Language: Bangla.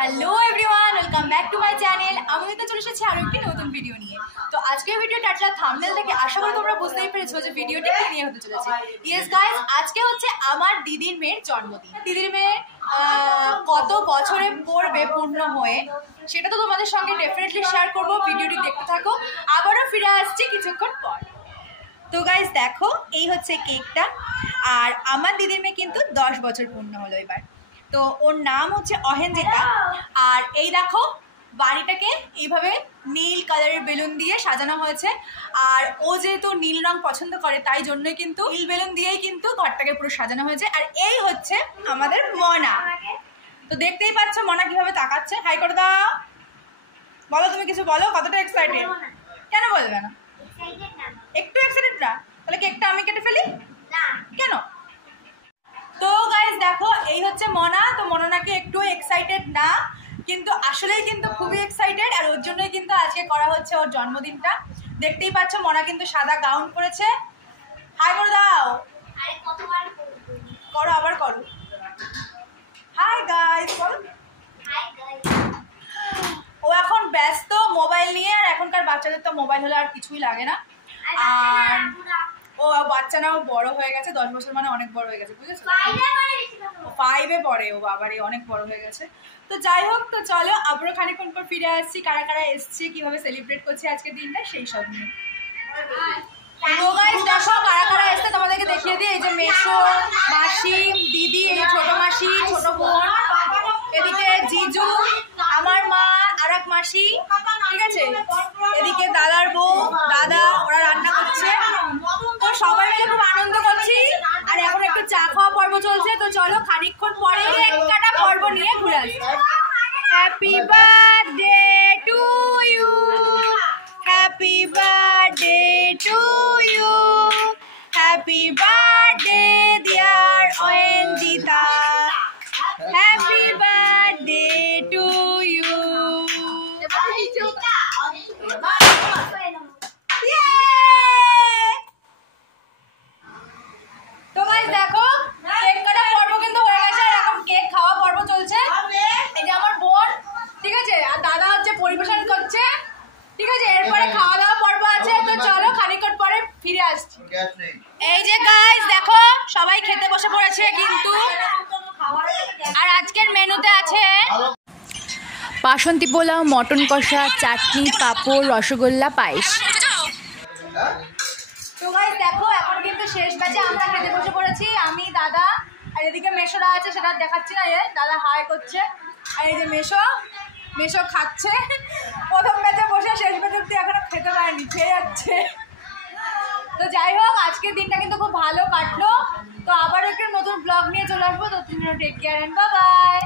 Hello everyone, welcome back to my channel. আমি তো চলে এসেছি আরও একটি নতুন ভিডিও নিয়ে। তো আজকের ভিডিও টাইটেল থাম্বনেল থেকে আশা করি তোমরা বুঝতেই পেরেছো যে ভিডিওটি কি নিয়ে হতে চলেছে। ইয়েস গাইস, আজকে হচ্ছে আমার দিদির মেয়ের জন্মদিন। দিদির মেয়ে কত বছরে পড়বে পূর্ণ হয়ে সেটা তো তোমাদের সঙ্গে ডেফিনেটলি শেয়ার করবো। ভিডিওটি দেখতে থাকো, আবারও ফিরে আসছি কিছুক্ষণ পর। তো গাইস দেখো, এই হচ্ছে কেকটা। আর আমার দিদির মেয়ে কিন্তু 10 বছর পূর্ণ হলো এবার। তো ওর নাম হচ্ছে অহেঞ্জিতা। আর এই দেখো, বাড়িটাকে এইভাবে নীল কালারের বেলুন দিয়ে সাজানো হয়েছে। আর ও যেহেতু নীল রং পছন্দ করে তাই জন্যই কিন্তু নীল বেলুন দিয়েই কিন্তু ঘরটাকে পুরো সাজানো হয়েছে। আর এই হচ্ছে আমাদের মনা। তো দেখতেই পাচ্ছ মনা কিভাবে তাকাচ্ছে। হাই করে দাও, বলো তুমি কিছু বলো, কতটা এক্সাইটেড? কেন বলবে না? একটু এক্সাইটেড না? তাহলে কেকটা আমি কেটে ফেলি না কেন? তো গাইস দেখো, এই হচ্ছে মনা। তো মনা নাকি একটু এক্সাইটেড না, কিন্তু আসলেই কিন্তু খুবই এক্সাইটেড। আর ওর জন্যই কিন্তু আজকে করা হচ্ছে ওর জন্মদিনটা। দেখতেই পাচ্ছ মনা কিন্তু সাদা গাউন পরেছে। হাই করে দাও। আরে কতবার করো, আবার করো। হাই গাইস বলো। Hi guys. ও এখন ব্যস্ত মোবাইল নিয়ে। আর এখনকার বাচ্চাদের তো মোবাইল হলে আর কিছুই লাগে না। আর ও বাচ্চা না, ও বড় হয়ে গেছে। 10 বছর মানে অনেক বড় হয়ে গেছে, বুঝেছো? 5-এ পড়ে ও, বাবারে অনেক বড় হয়ে গেছে। তো যাই হোক, তো চলো আবারও খানিকক্ষণ পর ফিরে আসছি। কারা কারা এসছে, কিভাবে সেলিব্রেট করছে আজকের দিনটা, সেই সব নিয়ে। তো গাইস দেখো, কারা কারা এসছে তোমাদেরকে দেখিয়ে দিই। এই যে মেশো, মাসি, দিদি, এই ছোট মাসি, ছোট বোন, এদিকে জিজু, আমার মা, আর এক মাসি, ঠিক আছে? এদিকে দাদার বউ, দাদা, ওরা রান্না করছে। তো সবাই মিলে খুব আনন্দ করছি। আর এখন একটু চা খাওয়া পর্ব চলছে। তো চলো খানিকক্ষণ পরে কেক কাটা পর্ব নিয়ে ঘুরে আসি। Happy birthday to you, happy birthday to you, happy birthday dear Ahenjita, happy birthday to you. তো গাইস দেখো, কেক কাটা পর্ব কিন্তু হয়ে গেছে। এখন কেক খাওয়া পর্ব চলছে। এই যে আমার বোন, ঠিক আছে, আর দাদা হচ্ছে পরিবেশন করছে, ঠিক আছে? এরপরে খাওয়া দাওয়া পর্ব আছে। তো চলো খানিকক্ষণ পরে ফিরে আসছি। এই যে গাইস দেখো, সবাই খেতে বসে পড়েছে কিন্তু। আর আজকের মেনুতে আছে বাসন্তী পোলাও, মটন কষা, চাটনি, পাঁপড়, রসগোল্লা, পায়েস। তো গাইস দেখো, এখন কিন্তু শেষ ব্যাচে আমরা খেতে বসে পড়েছি। আমি, দাদা, আর এদিকে মেশোরা আছে, সেটা দেখাচ্ছি না। দাদা হাই করছে। আর এই যে মেশো, মেশো খাচ্ছে। প্রথম ব্যাচে বসে শেষ ব্যাচে অব্দি এখনো খেতে পারেনি, খেয়ে যাচ্ছে। তো যাই হোক, আজকের দিনটা কিন্তু খুব ভালো কাটলো। তো আবার একটা নতুন ব্লগ নিয়ে চলে আসবো। তো তুমি take care and bye by.